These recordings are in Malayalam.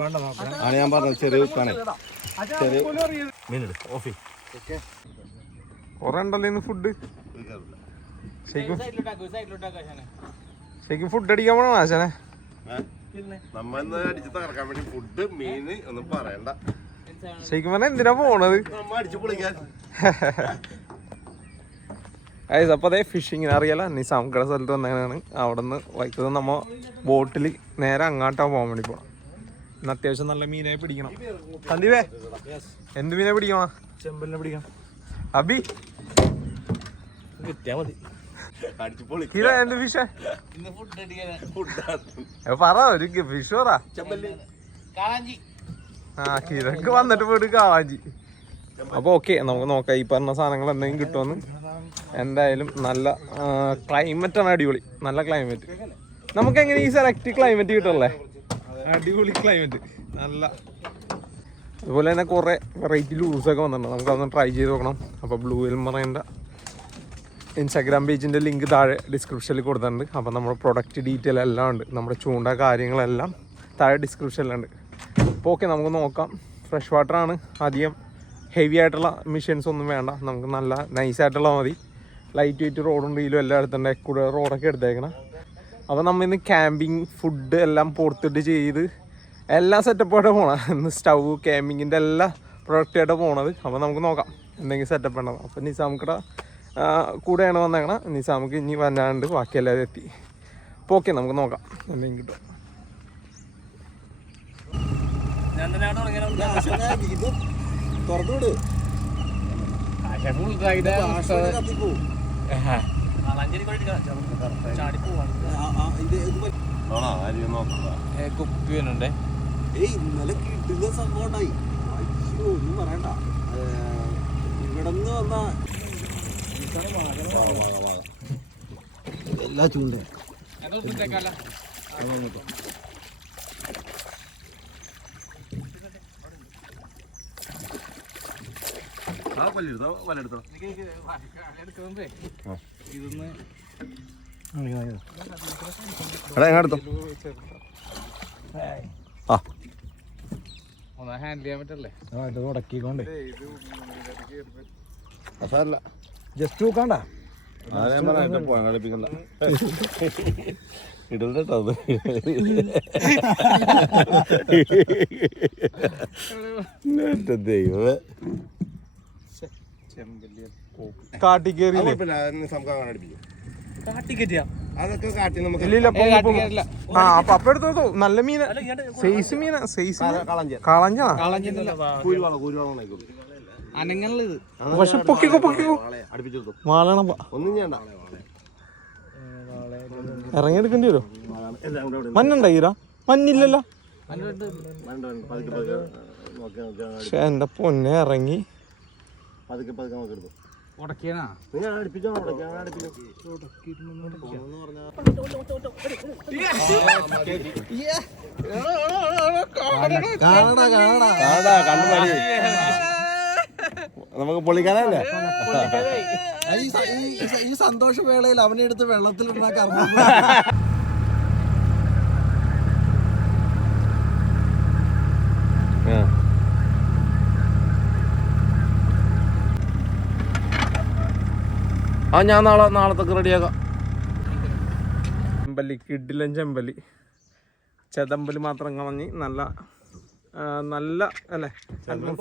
ആണ് ഞാൻ പറഞ്ഞത് ചെറിയ ഉപ്പാണേ. ചെറിയ ഓഫി. കൊറേ ഉണ്ടല്ലോ ഇന്ന് ഫുഡ് ശരിക്കും ശരിക്കും ഫുഡ് അടിക്കാൻ പോണോ ആശാനെ? നമ്മന്ന് അടിച്ച് തകർക്കാൻ വേണ്ടി ഫുഡ് മീന് ഒന്നും പറയണ്ട. ശരിക്കും പറഞ്ഞാൽ എന്തിനാ പോണത്? നമ്മ അടിച്ചു പൊളിക്കാൻ. അതായത് അപ്പോൾ അതേ ഫിഷിങ്ങിന് അറിയാലോ നിസാംകട സ്ഥലത്ത് വന്നതാണ് അവിടെ നിന്ന് വൈക്കുന്നത് നമ്മ ബോട്ടിൽ നേരെ അങ്ങാട്ടാ പോകാൻ വേണ്ടി പോകണം ഇന്ന് അത്യാവശ്യം നല്ല മീനെ പിടിക്കണം. സന്ദീപേ എന്ത് മീനെ പിടിക്കണം? ചെമ്പലിനെ പിടിക്കണം. അബി. കിട്ടിയാ മതി. എന്ത് ഫിഷ് പറ ഒരു ഫിഷ് പറ. ആ കിരക്ക് വന്നിട്ട് പോയിട്ട് കാവാഞ്ചി അപ്പൊ ഓക്കെ നമുക്ക് നോക്കാം. ഈ പറഞ്ഞ സാധനങ്ങൾ എന്തെങ്കിലും കിട്ടുമെന്ന് എന്തായാലും നല്ല ക്ലൈമറ്റ് ആണ് അടിപൊളി. നല്ല ക്ലൈമറ്റ് നമുക്ക് എങ്ങനെ ഈ സെലക്ട് ക്ലൈമറ്റ് കിട്ടല്ലേ അടിപൊളി ക്ലൈമറ്റ് നല്ല. അതുപോലെ തന്നെ കുറെ വെറൈറ്റി ലൂസൊക്കെ വന്നിട്ടുണ്ട്. നമുക്ക് അതൊന്ന് ട്രൈ ചെയ്ത് നോക്കണം. അപ്പോൾ ബ്ലൂ വെൽ മറേന്റെ ഇൻസ്റ്റാഗ്രാം പേജിന്റെ ലിങ്ക് താഴെ ഡിസ്ക്രിപ്ഷനിൽ കൊടുത്തിട്ടുണ്ട്. അപ്പോൾ നമ്മുടെ പ്രൊഡക്റ്റ് ഡീറ്റെയിൽ എല്ലാം ഉണ്ട്. നമ്മുടെ ചൂണ്ട കാര്യങ്ങളെല്ലാം താഴെ ഡിസ്ക്രിപ്ഷനിലുണ്ട് അപ്പോൾ ഓക്കെ നമുക്ക് നോക്കാം. ഫ്രഷ് വാട്ടർ ആണ്. അധികം ഹെവി ആയിട്ടുള്ള മെഷീൻസ് ഒന്നും വേണ്ട. നമുക്ക് നല്ല നൈസ് ആയിട്ടുള്ള മതി. ലൈറ്റ് വെയിറ്റ് റോഡും റീലും എല്ലാം എടുത്തിട്ടുണ്ട് കൂടെ റോഡൊക്കെ എടുത്തേക്കണം. അപ്പോൾ നമ്മ ഇന്ന് ക്യാമ്പിങ് ഫുഡ് എല്ലാം പുറത്തിട്ട് ചെയ്ത് എല്ലാ സെറ്റപ്പോടെ പോകണം ഇന്ന് സ്റ്റൗ ക്യാമ്പിങ്ങിന്റെ എല്ലാ പ്രൊഡക്റ്റായിട്ട് പോണത്. അപ്പോൾ നമുക്ക് നോക്കാം എന്തെങ്കിലും സെറ്റപ്പ് ഉണ്ടാവും അപ്പോൾ നിസാമുക്കട കൂടെയാണ് വന്നേക്കണം. നിസാമുക്ക് ഇനി വന്നാണ്ട് ബാക്കി എല്ലാവരും എത്തി. അപ്പോൾ ഓക്കെ നമുക്ക് നോക്കാം. എന്തെങ്കിലും കിട്ടും ഞാൻ തന്നെയാണ് കുപ്പി വരുന്നുണ്ടേ ഏയ് ഇന്നലെ കിട്ടുന്ന സംഭവം ഉണ്ടായി അയ്യോ ഒന്നും പറയണ്ട ഇവിടെ നിന്ന് വന്ന എല്ലാ ചൂണ്ട വലെടുത്തോ ഇതൊന്ന് എടാ എങ്ങാടുത്തോ ആ. ഒന്ന് ഹാൻഡിൽ ചെയ്യാൻ പറ്റല്ലേ? ഇത് ഉടക്കിക്കൊണ്ട്. സാറല്ല ജസ്റ്റ് നോക്കാണ്ട? ഇടല്ലോ അത്. ദൈവമേ. കാട്ടി കയറിയില്ലേ അതൊക്കെ കാട്ടി നമുക്ക്. ആ അപ്പൊ അപ്പൊ എടുത്തു നല്ല മീന. സൈസ് മീന സൈസ് കളഞ്ഞാ പക്ഷെ പൊക്കിക്കോ പൊക്കിക്കോ. വാളണം ഒന്നും ചെയ്യണ്ട. ഇറങ്ങിയെടുക്കേണ്ടി വരുമോ മഞ്ഞില്ലല്ലോ. പക്ഷെ എന്റെ പൊന്നെ ഇറങ്ങി. പതുക്കെ പതുക്കെ നമുക്ക് എടുത്തു. നിങ്ങൾ അടുപ്പിച്ചോ? നമുക്ക് പൊളിക്കാനല്ലേ? ഈ സന്തോഷ വേളയിൽ ഈ വെള്ളത്തിൽ ഉണ്ടാക്കാറുണ്ട് അവനെ എടുത്ത് ആ ഞാൻ നാളെ നാളത്തേക്ക് റെഡിയാക്കാം ചെമ്പല്ലി കിഡിലൻ ചെമ്പല്ലി. ചെതമ്പൽ മാത്രം കളഞ്ഞ് നല്ല നല്ല അല്ലേ?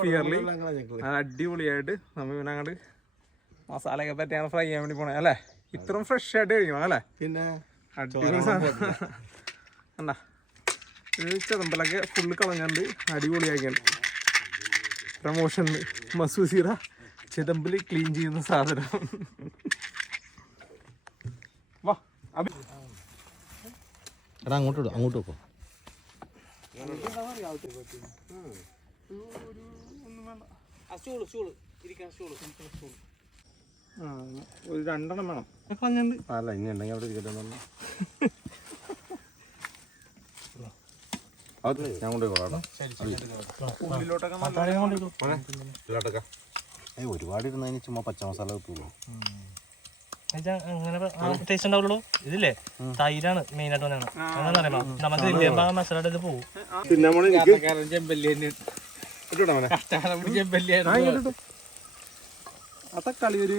ഫിയർലി അടിപൊളിയായിട്ട് നമ്മൾ ഇവനങ്ങോട്ട് മസാലയൊക്കെ പറ്റിയാണ് ഫ്രൈ ചെയ്യാൻ വേണ്ടി പോണേ അല്ലേ? ഇത്രയും ഫ്രഷ് ആയിട്ട് കഴിക്കണം അല്ലേ? പിന്നെ അടിപൊളി ഇത് ചെതമ്പലൊക്കെ ഫുള്ള് കളഞ്ഞാണ്ട് അടിപൊളിയാക്കിയാണ്. പ്രമോഷൻ മസൂസീറ ചെതമ്പൽ ക്ലീൻ ചെയ്യുന്ന സാധനം. എടാ അങ്ങോട്ട് ഇടും അങ്ങോട്ട് വെക്കോ. ഒരു രണ്ടെണ്ണം വേണം. അല്ല ഇനി ഉണ്ടെങ്കിൽ അവിടെ ഇരിക്കട്ടെ ഞാൻ കൊണ്ടുപോയി ഒരുപാട് ഇരുന്നതിന് ചുമ്മാ പച്ചമസാല കിട്ടുള്ളൂ അങ്ങനെ ടേസ്റ്റ് ഉണ്ടാവുള്ളൂ ഇതില്ലേ? തൈരാണ് മെയിൻ ആയിട്ട് വന്നത് അങ്ങനെ അറിയാമോ? നമുക്ക് മസാല ഇത് ആ തക്കാളി ഒരു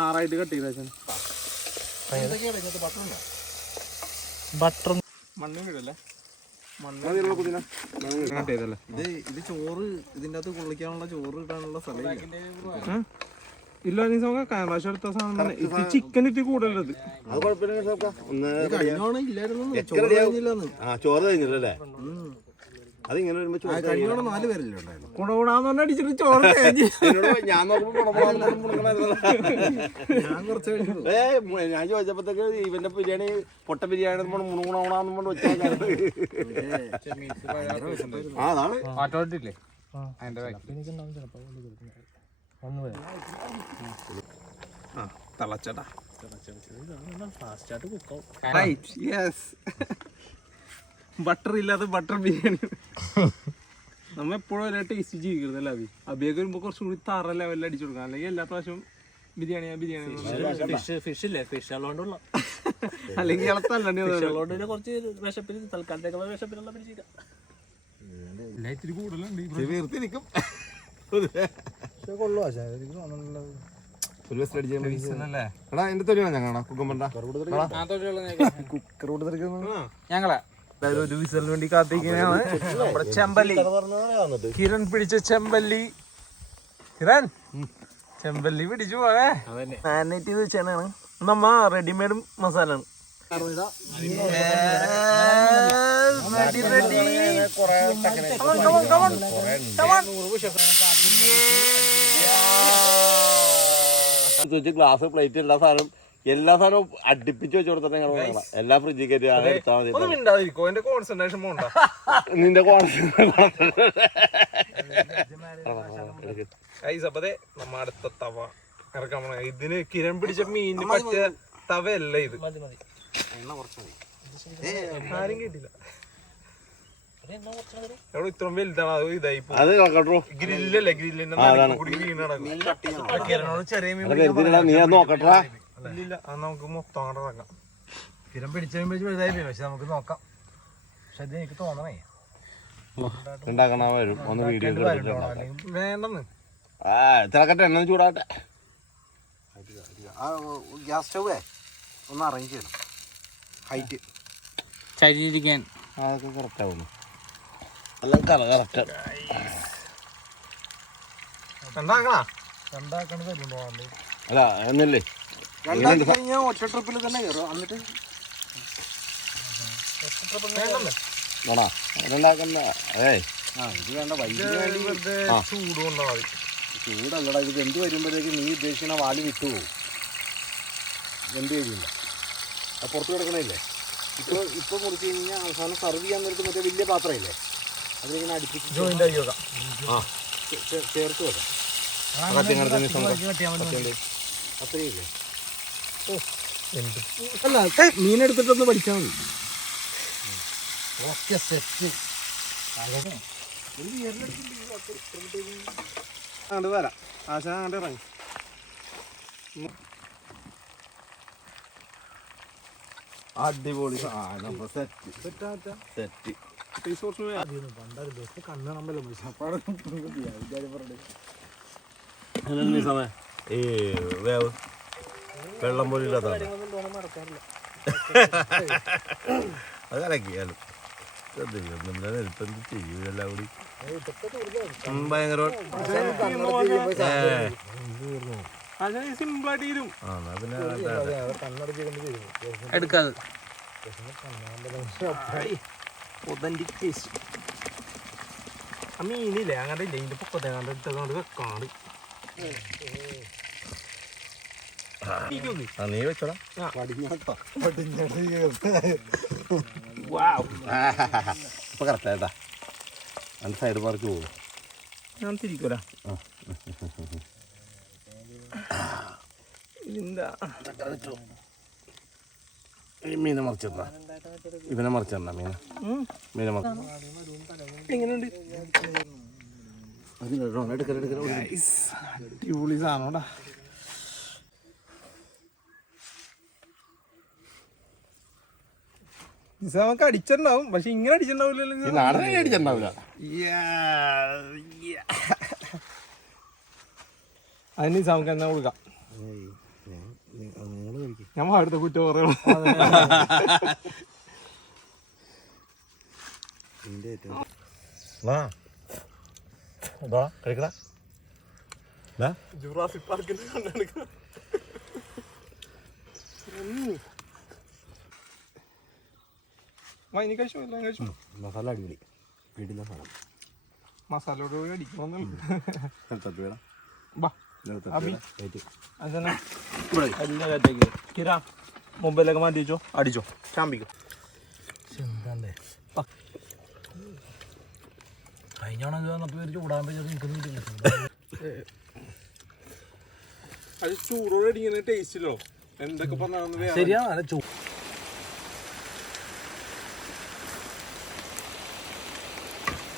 ആറായിട്ട് കട്ട് ചെയ്ത ബട്ടർ മണ്ണും കിടല്ലേ ഇത് ഇത് ചോറ് ഇതിന്റെ അകത്ത് കൊള്ളിക്കാനുള്ള ചോറ് ഇടാനുള്ള സ്ഥലം ഇല്ല നീ നമുക്ക് കഴിഞ്ഞ എടുത്ത സാധനം ചിക്കൻ ഇട്ട് കൂടുതലത് അത് കുഴപ്പമില്ല. ഒന്ന് ആ ചോറ് കഴിഞ്ഞില്ലല്ലേ അതിങ്ങനെ വരുമ്പോ ചോറ് നാല് പേരല്ലേ ഉണ്ടായിരുന്നു? പറഞ്ഞ അടിച്ചിട്ട് ചോറ് ഞാൻ നോക്കുമ്പോ ഞാൻ ഏ ചോദിച്ചപ്പോഴത്തേക്ക് ഇവന്റെ ബിരിയാണി പൊട്ട ബിരിയാണി മുണുണാണെന്ന് കൊണ്ട് വെച്ചാൽ ആ അതാണ്. ആട്ടോട്ടില്ലേ അതിന്റെ ബാക്കി വന്നു പോയി ആ തളച്ചടാ. ഫാസ്റ്റ് ആയിട്ട് കുക്കാവും റൈറ്റ് യെസ് ബട്ടർ ഇല്ലാതെ ബട്ടർ ബിരിയാണി. നമ്മ എപ്പോഴും ഒരേ ടേസ്റ്റ് ജീവിക്കരുത് അല്ലേ അബി അബിയൊക്കെ വരുമ്പോൾ കുറച്ചും കൂടി തറ ലെവലിൽ അടിച്ചു കൊടുക്കാം അല്ലെങ്കിൽ എല്ലാ പ്രാവശ്യവും ബിരിയാണി ബിരിയാണി ഫിഷ് ഫിഷ് ഇല്ലേ? ഫിഷ് ഉള്ളതുകൊണ്ടുള്ള അല്ലെങ്കിൽ കുറച്ച് തല്ലണ്ടി തൽക്കാലത്തേക്കുള്ള ഉള്ളതുകൊണ്ട് പിന്നെ കുറച്ച് വിശപ്പിന് തൽക്കാലത്തേക്കുള്ള വിശപ്പിനുള്ള പിടിച്ചിരിക്കാം വീർത്തിരിക്കും ഒരു ബസ് അടിച്ചാൽ എടാ എന്റെ തൊലി ഞാൻ കാണാം കുക്കുമ്പണ്ട ഞങ്ങളെ. എല്ലാവരും ഒരു വിസലിന് വേണ്ടി കാത്തിരിക്കുന്നതാണ് നമ്മുടെ ചെമ്പല്ലി. കിരൺ പിടിച്ച ചെമ്പല്ലി. കിരൺ ചെമ്പല്ലി പിടിച്ചു പോവേ മാരിനേറ്റ് ചെയ്ത് വെച്ചാണ് നമ്മ റെഡിമെയ്ഡ് മസാല ആണ്. ഗ്ലാസ് പ്ലേറ്റ് എല്ലാ സാധനവും എല്ലാ സാധനവും അടുപ്പിച്ച് വെച്ച് കൊടുത്തിട്ട് ഞങ്ങൾ. എല്ലാ ഫ്രിഡ്ജിൽ കയറ്റി എടുത്താൽ മതി. ഒന്നും മിണ്ടാതിരിക്കോ എന്റെ കോൺസെൻട്രേഷൻ പോണ്ട. നിന്റെ ഗൈസ് അപ്പൊ ദേ നമ്മ അടുത്ത തവ ഇറക്കാൻ പോണ. ഇതിന് കിരൺ പിടിച്ച മീനിന് പറ്റിയ തവയല്ല ഇത്? മതി മതി. ആരും കേട്ടില്ല. ഇത്രയും വലുതാണ് ഇതായി അത് കേട്ടോ ഗ്രില്ലല്ലേ ഗ്രില്ലിന്റെ ചെറിയ നീ നോക്കട്ടാ. അത് നമുക്ക് മൊത്തം അങ്ങോട്ട് ഇറങ്ങാം. കിരം പിടിച്ച വലുതായി പക്ഷെ നമുക്ക് നോക്കാം. പക്ഷെ അത് എനിക്ക് തോന്നണേ. ഉണ്ടാക്കണ വരും. ഒന്ന് വീഡിയോ വേണ്ടെന്ന്. ആ തിളക്കട്ടെ എണ്ണ ചൂടാട്ടെ ഗ്യാസ് സ്റ്റൗവേ? ഒന്ന് അറേഞ്ച് ചെയ്യണം. ഹൈറ്റ്. ചരിഞ്ഞിരിക്കാൻ. അതൊക്കെ കറക്റ്റ് ആവുന്നു. എല്ലാം കറ കറക്റ്റ്. അല്ല എന്നല്ലേ ഒറ്റ ട്രിപ്പിൽ തന്നെ കയറും എന്നിട്ട് വേണ്ടെന്ന് വേണോ? അതുണ്ടാക്കുന്ന അതേ ആ ഇത് വേണ്ട വൈകിട്ട് ചൂട് ചൂടല്ലടാ ഇത് എന്ത് വരുമ്പോഴേക്കും നീ ഉദ്ദേശിക്കുന്ന വാൽ വിട്ടുപോകും എന്ത് കഴിയില്ല ആ പുറത്ത് കിടക്കണില്ലേ? ഇപ്പൊ ഇപ്പൊ മുറിച്ച് കഴിഞ്ഞാൽ അവസാനം സർവ് ചെയ്യാൻ നേരത്ത് മറ്റേ വലിയ പാത്രമില്ലേ? അതിലിങ്ങനെ അടുപ്പിച്ച് ജോയിന്റ് ആക്കി വെക്കാം. ആ. ചേർത്ത് വെക്കാം. അത്രയില്ലേ? അല്ല മീനെടുത്തിട്ടൊന്ന് പഠിച്ചാൽ മതി. ഓക്കെ സെറ്റ് അങ്ങോട്ട് വരാം. ആശ അങ്ങോട്ട് ഇറങ്ങി. അടിപൊളി സാധനം. Set set. ഈ സമയം? ഈ വേവ് വെള്ളം പോലും ഇല്ലാത്ത അത് എല്ലാം കൂടി ഭയങ്കര. എടുക്കാതെ. ഒതന്റിക് ടേസ്റ്റ് ആ മീനില്ലേ അങ്ങനെ ഇല്ല ഇതിന്റെ പൊക്കത്തെ കണ്ട് എടുത്തതുകൊണ്ട് വെക്കാണ് ആ നീ വെച്ചോടാ ഇപ്പൊ കറക്റ്റ് ആയിട്ടാ അതിന്റെ സൈഡ് മാർക്ക് പോകും ഞാൻ തിരിക്കൂല ഇതിന്റെ ഈ മീനെ മറിച്ചിട്ടാ ഇവനെ മറിച്ചിട്ടാ മീനെ. മീനെ അടിപൊളി സാധനോടാ നമുക്ക് അടിച്ചിട്ടുണ്ടാവും. പക്ഷെ ഇങ്ങനെ അടിച്ചിട്ടുണ്ടാവില്ലല്ലോ അടിച്ചിട്ടുണ്ടാവില്ല. അതിന് നമുക്ക് എന്നാ കൊടുക്കാം. ഞാൻ അടുത്ത കുറ്റം പറയുള്ളൂ. കഴിക്കടാ. ജുറാസിക് പാർക്കിന്റെ കണ്ടെടുക്കാം ഇനി കഴിച്ചു? എല്ലാം കഴിച്ചു? മസാല അടിപൊളി. വീട്ടിലെ സാധനം. മസാലയോട് കൂടി അടിക്കണമെന്നുള്ളു തപ്പി മാറ്റിച്ചോ അടിച്ചോ. ചാമ്പിക്കോ. ചൂടാൻ പറ്റി അത് ചൂടോടെ അടിക്കുന്ന എന്തൊക്കെ പറഞ്ഞാൽ ശരിയാണ് നല്ല ചൂ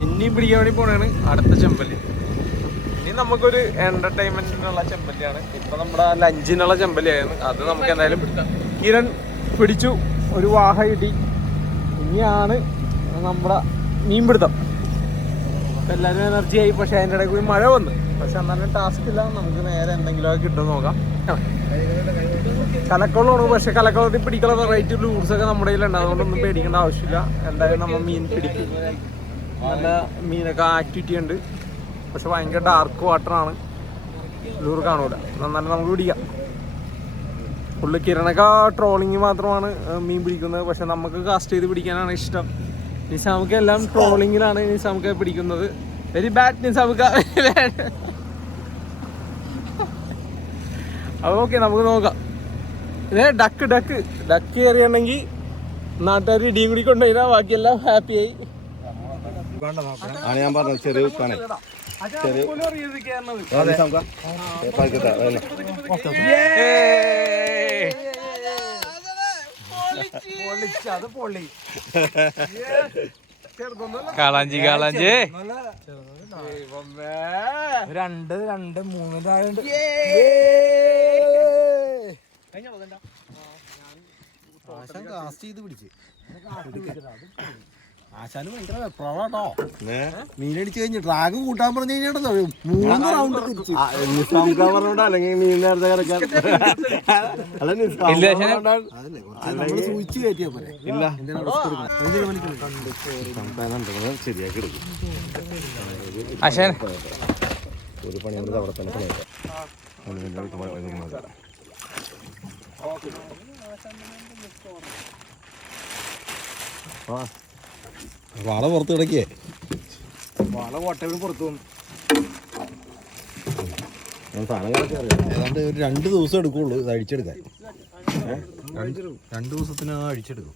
ഇനിയും പിടിക്കാൻ വേണ്ടി പോണാണ് അടുത്ത ചെമ്പല്ലി നമുക്കൊരു എന്റർടൈൻമെന്റിനുള്ള ചെമ്പല്ലിയാണ്. ഇപ്പൊ നമ്മുടെ ലഞ്ചിനുള്ള ചെമ്പല്ലിയായിരുന്നു. അത് നമുക്ക് എന്തായാലും കിരൺ പിടിച്ചു. ഒരു വാഹ ഇടി. ഇനിയാണ് നമ്മുടെ മീൻപിടുത്തം. എല്ലാവരും എനർജി ആയി. പക്ഷെ അതിന്റെ ഇടയിൽ കൂടി മഴ വന്നു. പക്ഷെ എന്നാലും ടാസ്ക് ഇല്ല. നമുക്ക് നേരെ എന്തെങ്കിലുമൊക്കെ കിട്ടും നോക്കാം. കലക്കോളമാണ് പക്ഷെ കലക്കോളത്തിൽ പിടിക്കുന്ന വെറൈറ്റി ലൂർസ് ഒക്കെ നമ്മുടെ കയ്യിലുണ്ട്. അതുകൊണ്ടൊന്നും പേടിക്കേണ്ട ആവശ്യമില്ല. എന്തായാലും നമ്മൾ മീൻ പിടിക്കും. നല്ല മീനൊക്കെ ആക്ടിവിറ്റി ഉണ്ട്. പക്ഷെ ഭയങ്കര ഡാർക്ക് വാട്ടറാണ് ലൂർ കാണൂല. നന്നായിട്ട് നമുക്ക് പിടിക്കാം. ഫുള്ള് കിരണൊക്കെ ട്രോളിങ് മാത്രമാണ് മീൻ പിടിക്കുന്നത്. പക്ഷെ നമുക്ക് കാസ്റ്റ് ചെയ്ത് പിടിക്കാനാണ് ഇഷ്ടം. നിസാമുക്ക് എല്ലാം ട്രോളിങ്ങിലാണ് നിസാമുക്ക് പിടിക്കുന്നത്. വെരി ബാഡ് നിസാമുക്ക. അപ്പൊ ഓക്കെ നമുക്ക് നോക്കാം. ഇതേ ഡക്ക് ഡക്ക് ഡക്ക് കയറിയുണ്ടെങ്കിൽ നാട്ടുകാർ ഇടിയും കൂടി കൊണ്ടുപോയില്ല ബാക്കിയെല്ലാം ഹാപ്പിയായി ഞാൻ പറഞ്ഞത് ചെറിയ കാളാഞ്ചി കാളാഞ്ചി. രണ്ട് രണ്ട് മൂന്ന് താഴെ കാസ്റ്റ് ചെയ്ത് പിടിച്ച്. ആശാന് ഭയങ്കര വെപ്രാളാട്ടോ മീനടിച്ച് കഴിഞ്ഞ് ഡ്രാഗ് കൂട്ടാൻ പറഞ്ഞു കഴിഞ്ഞാൽ മൂന്ന് റൗണ്ട് അല്ലെങ്കിൽ നീ നേരത്തെ കിടക്കാൻ. സൂചിച്ച് കയറ്റിയാ പോലെ? ശരിയാക്കി എടുക്കും. ഒരു പണി കൊണ്ട് അവിടെ തന്നെ കളയാം. അത് പിന്നെ അടുത്ത പണി ആ. വാള പുറത്ത് കിടക്കേ. വാള കോട്ടയം പുറത്തു ഏതാണ്ട് ഒരു രണ്ട് ദിവസം എടുക്കുള്ളൂ ഇത് അഴിച്ചെടുക്കാൻ. രണ്ട് രണ്ട് ദിവസത്തിന് അഴിച്ചെടുക്കും.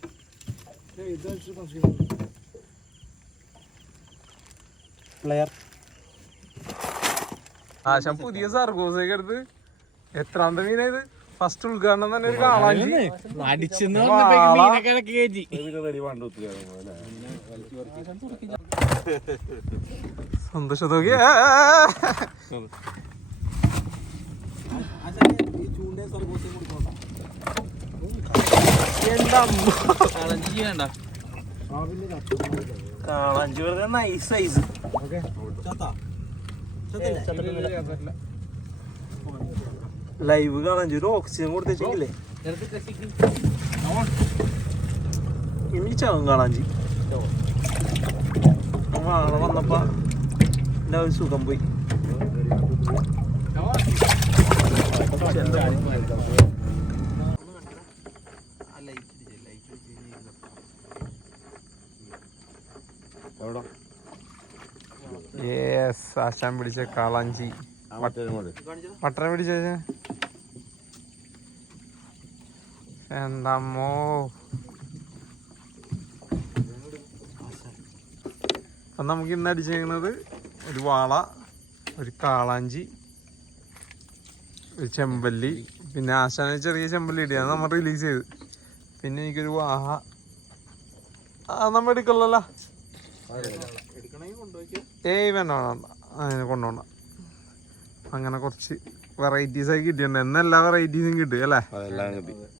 പ്ലെയർ ആശാൻ പുതിയ സർഗോസൊക്കെ എടുത്ത്. എത്രാമത്തെ മീനാ ഇത്? ഫസ്റ്റ് ഉദ്ഘാടനം തന്നെ ഒരു കാളാഞ്ചി നോക്കി കാളാഞ്ചി വെറുതെ നൈസ് സൈസ് ലൈവ് കാളാഞ്ചി ഒരു ഓക്സിജൻ കൊടുത്തേച്ചെങ്കിലേ. ഇനി ചാവും കാളാഞ്ചി. വാള വന്നപ്പോൾ എന്റെ ഒരു സുഖം പോയി. ആശാൻ പിടിച്ച കാളാഞ്ചി. പട്ടണം പിടിച്ച എന്താമ്മോ അപ്പം നമുക്ക് ഇന്ന് അടിച്ചേക്കുന്നത് ഒരു വാള ഒരു കാളാഞ്ചി ഒരു ചെമ്പല്ലി പിന്നെ ആശാന ചെറിയ ചെമ്പല്ലി ഇടി അത് നമ്മൾ റിലീസ് ചെയ്ത്. പിന്നെ എനിക്കൊരു വാഹ. ആ നമ്മൾ എടുക്കല്ലോ ഏയ് വേണ്ട വേണ്ട അതിനെ കൊണ്ടുപോണ്ട അങ്ങനെ കുറച്ച് വെറൈറ്റീസ് ആയി കിട്ടിയിട്ടുണ്ട്. എന്നെല്ലാ വെറൈറ്റീസും കിട്ടും അല്ലേ?